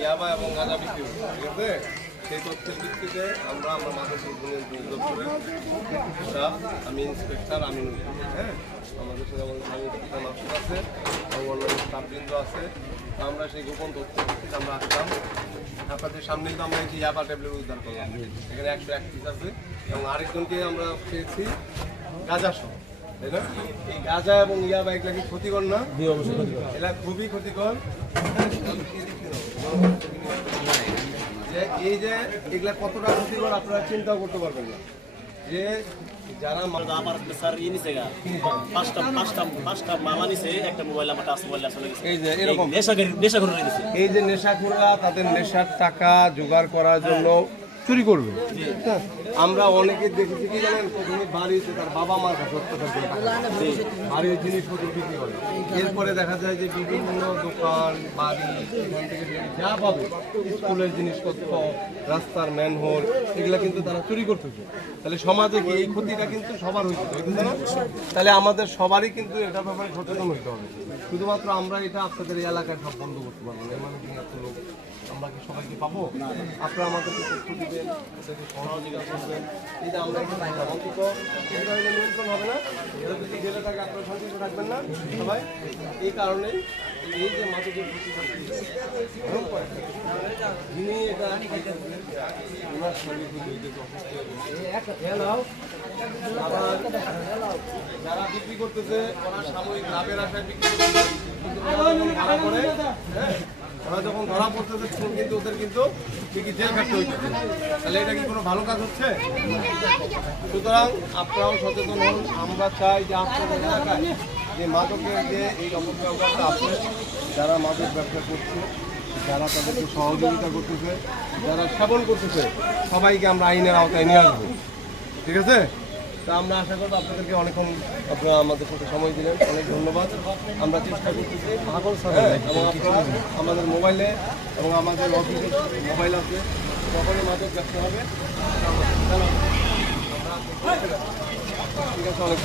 ইয়াবা এবং গাঁজা বিক্রি ঠিক আছে? সেই তথ্যের ভিত্তিতে আমরা আমরা মাদক দ্রব্য দপ্তরের আমি ইন্সপেক্টর আমি হ্যাঁ? আমাদের সাথে আমাদের স্বামী মাসুদ আছে এবং আছে। আমরা সেই গোপন তথ্যের ভিত্তিতে আমরা আসলাম। আপনাদের সামনে তো আমরা যে ইয়াবা ট্যাবলেট উদ্ধার করলাম। এখানে একশো এক পিস আছে এবং আরেকজনকে আমরা পেয়েছি গাঁজা সহ তাই না এই গাঁজা এবং ইয়াবা এগুলা কি ক্ষতিকর না? এগুলা খুবই ক্ষতিকর। যে এই যে এগুলা কতটা ক্ষতিকর আপনারা চিন্তাও করতে পারবেন না। যে যারা মা- আমার স্যার ই নিছে পাঁচটা পাঁচটা পাঁচটা মালা নিছে একটা মোবাইল আমার টাচ মোবাইল চলে গেছে। এই যে এরকম। নেশা করে নেশা করে এই যে নেশাখোররা তাদের নেশার টাকা জোগাড় করার জন্য চুরি করবে। আমরা অনেকে দেখেছি কি জানেন? প্রথমে বাড়িতে তার বাবা মার কাছে অত্যাচার করে বাড়ির জিনিসপত্র বিক্রি করে। এরপরে দেখা যায় যে বিভিন্ন দোকান, বাড়ি, এখান থেকে যা পাবে, স্কুলের জিনিসপত্র, রাস্তার ম্যানহোল, এগুলো কিন্তু তারা চুরি করতেছে তাহলে সমাজে কি এই ক্ষতিটা কিন্তু সবার না? তাহলে আমাদের সবারই কিন্তু এটা ব্যাপারে সচেতন হইতে হবে। শুধুমাত্র আমরা এটা আপনাদের এই এলাকায় সব বন্ধ করতে পারব না। এর মানে এত লোক কি পাবো? আপনারা আমাদেরকে তথ্য দিবেন ওদেরকে সহযোগিতা করবেন। যে আমরা হবে না। এটা যদি থাকে আপনারা না, সবাই এই কারণে এই যে এটা যারা বিক্রি করতেছে ওরা সাময়িক লাভের আশায় বিক্রি করতেছে ওরা যখন ধরা পড়তেছে তখন কিন্তু ওদের কিন্তু জেল খাটতে হইতেছে। তাহলে এটা কি কোনো ভালো কাজ হচ্ছে? সুতরাং আপনারাও সচেতন হন। আমরা চাই যে আপনাদের এলাকায় যে মাদকের যে এই অপব্যবহারটা আছে, যারা মাদক ব্যবসা করছে, যারা তাদেরকে সহযোগিতা করতেছে, যারা সেবন করতেছে, সবাইকে আমরা আইনের আওতায় নিয়ে আসব। ঠিক আছে? তা আমরা আশা করব আপনাদেরকে অনেকক্ষণ আপনারা আমাদের সাথে সময় দিলেন। অনেক ধন্যবাদ। আমরা চেষ্টা করতেছি। হ্যাঁ, এবং আপনারা আমাদের মোবাইলে এবং আমাদের অফিসে মোবাইল আছে। সকলের মাদক দেখতে হবে। ঠিক আছে অনেক